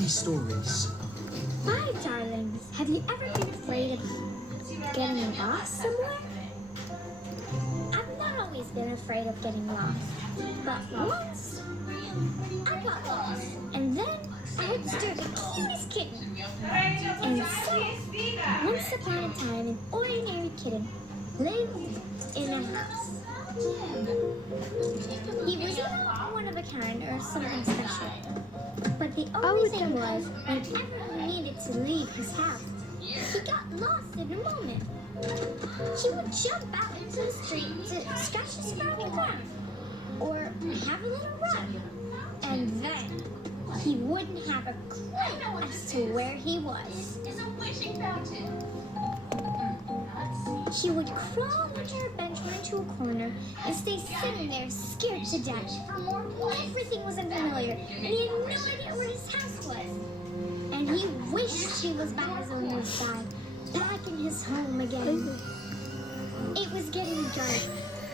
spooky stories. My darlings, have you ever been afraid of getting lost somewhere? I've not always been afraid of getting lost, but once I got lost, and then I had to do the cutest kitten. And so, once upon a time, an ordinary kitten lived in a house. He was not one of a kind or something special. But the only thing was, whenever he needed to leave his house, he got lost in a moment. He would jump out into the street to scratch his surrounding ground, or have a little run. And then he wouldn't have a clue as to where he was. He would crawl under a bench or into a corner and stay sitting there scared to death. Everything was unfamiliar, and he had no idea where his house was. And he wished he was by his owner's side, back in his home again. It was getting dark.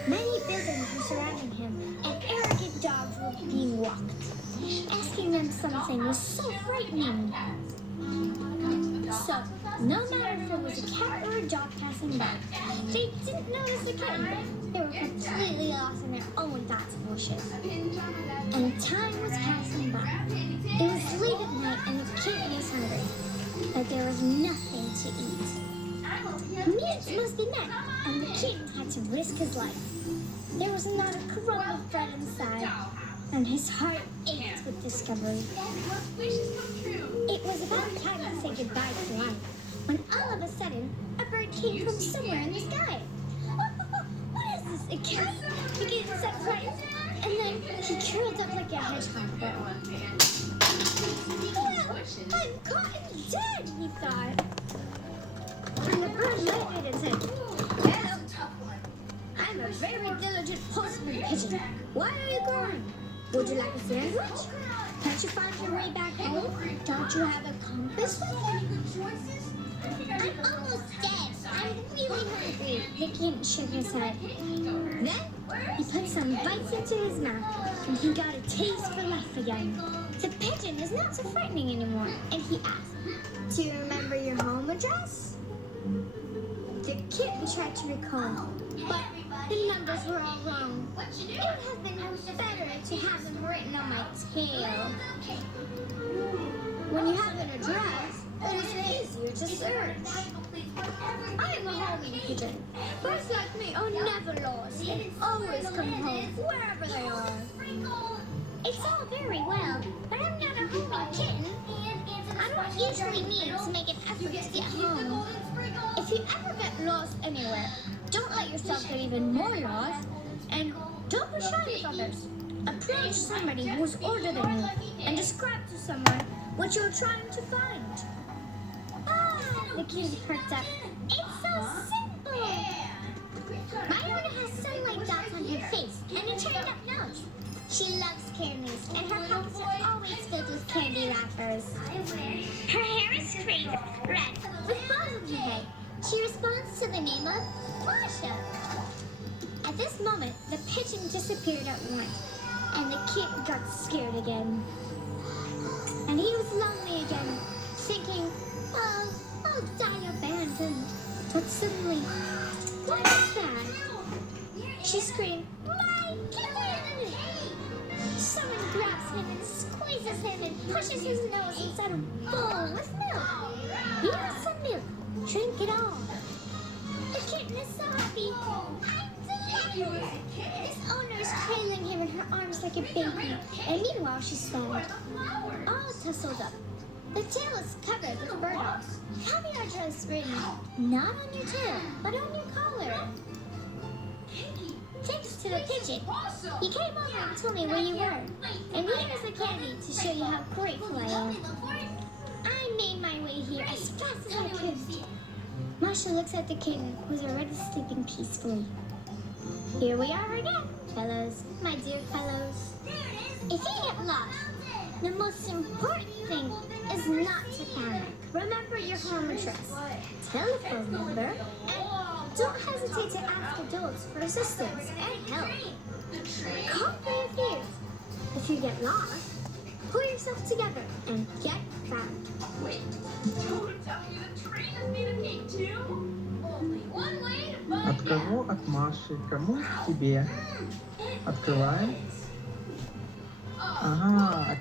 Many buildings were surrounding him, and arrogant dogs were being walked. Asking them something was so frightening. So, no matter if it was a cat or a dog passing by, they didn't notice the kitten. They were completely lost in their own thoughts and wishes. And time was passing by. It was late at night and the kitten was hungry, but there was nothing to eat. Needs must be met, and the kitten had to risk his life. There was not a crumb of bread inside, and his heart ached with discovery. It was about time to say goodbye to life, when all of a sudden, a bird came from somewhere in the sky. What is this, a cat? The kitten said frightened, and then he curled up like a hedgehog. Well, I'm caught and dead, he thought. And the bird landed and said, hello, tough one. I'm a very diligent postman pigeon. Why are you going? Would you like a sandwich? Can't you find your way back home? Don't you have a compass with you? I'm almost dead. I'm really hungry. The kitten shook his head. Then he put some bites into his mouth, and he got a taste for life again. The pigeon is not so frightening anymore, and he asked, do you remember your home address? The kitten tried to recall, but the numbers were all wrong. It would have been better to have them written on my tail. When you have an address, it is easier to search. I am a homing pigeon. Birds like me are never lost and always come home wherever they are. It's all very well, but I'm not a homing kitten. I don't usually need to make an effort to get home. If you ever get lost anywhere, don't let yourself get even more lost, and don't be shy with others. Approach somebody who is older than you and describe to someone what you're trying to find. The kitten perked up. It's so simple. My owner has sunlight dots on her face and a turned up nose. She loves candies, and her pockets are always filled with candy wrappers. Her hair is straight, red, with balls on her head. She responds to the name of Masha. At this moment, the pigeon disappeared at once, and the kitten got scared again. And he was lonely again, thinking, oh, I'll die abandoned. But suddenly, what is that? She screamed, my kitten! Someone grabs him and squeezes him and pushes his nose inside a bowl with milk. Here's some milk. Drink it all. The kitten is so happy. I'm delivered. His owner is cradling him in her arms like a baby, and meanwhile she's sad, all tussled up. The tail is covered with burdocks. Caviar dress written, not on your tail, but on your collar. Thanks to the pigeon, he came over and told me where you were. And here's the candy to show you how grateful I am. I made my way here as fast as I could. Masha looks at the kitten, who's already sleeping peacefully. Here we are again, fellows, my dear fellows. If you get lost, the most important thing is not to panic. Remember your home address, telephone number, and don't hesitate to ask adults for assistance and help. Conquer your fears. If you get lost, Pull yourself together and get found. Wait, don't tell me the train is made of cake too? Only one way to find От кого? out. От Маши. Кому? Тебе. Открываем. Ага,